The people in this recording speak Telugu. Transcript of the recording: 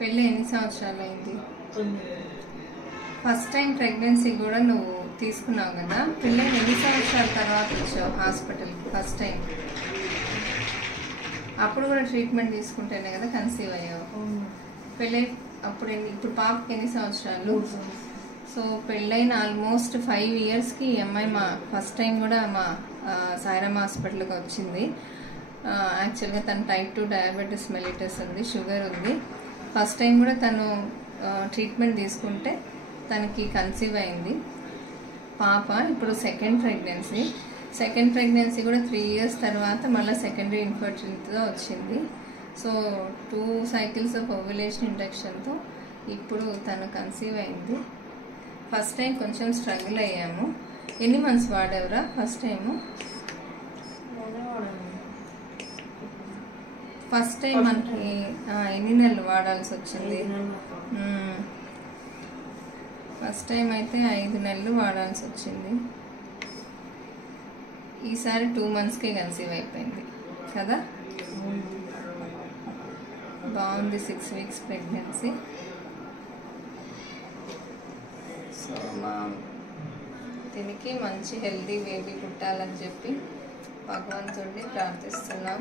పెళ్ళి ఎన్ని సంవత్సరాలు అయింది? ఫస్ట్ టైం ప్రెగ్నెన్సీ కూడా నువ్వు తీసుకున్నావు కదా, పెళ్ళి ఎన్ని సంవత్సరాల తర్వాత వచ్చావు హాస్పిటల్కి ఫస్ట్ టైం? అప్పుడు కూడా ట్రీట్మెంట్ తీసుకుంటేనే కదా కన్సీవ్ అయ్యావు. పెళ్ళి అప్పుడు ఇప్పుడు పాపకి ఎన్ని సంవత్సరాలు? సో పెళ్ళైన ఆల్మోస్ట్ 5 yearsకి ఈ అమ్మాయి మా ఫస్ట్ టైం కూడా మా సాయిరామ్ హాస్పిటల్కి వచ్చింది. యాక్చువల్గా తను టైప్ 2 డయాబెటీస్ మెలిటస్ ఉంది, షుగర్ ఉంది. ఫస్ట్ టైం కూడా తను ట్రీట్మెంట్ తీసుకుంటే తనకి కన్సీవ్ అయింది పాప. ఇప్పుడు సెకండ్ ప్రెగ్నెన్సీ కూడా 3 years తర్వాత మళ్ళీ సెకండరీ ఇన్ఫర్టిలిటీతో వచ్చింది. సో 2 cycles ఆఫ్ ఓవ్యులేషన్ ఇండక్షన్తో ఇప్పుడు తను కన్సీవ్ అయింది. ఫస్ట్ టైం కొంచెం స్ట్రగుల్ అయ్యాము. ఎన్ని మంత్స్ వాడేవరా ఫస్ట్ టైము? ఫస్ట్ టైం మనకి ఎన్ని నెలలు వాడాల్సి వచ్చింది? ఫస్ట్ టైం అయితే 5 నెలలు వాడాల్సి వచ్చింది. ఈసారి 2 monthsకే కన్సీవ్ అయిపోయింది కదా. బాగుంది. 6 weeks ప్రెగ్నెన్సీ. సో మా దీనికి మంచి హెల్దీ బేబీ పుట్టాలని చెప్పి భగవంతుడిని ప్రార్థిస్తున్నాం.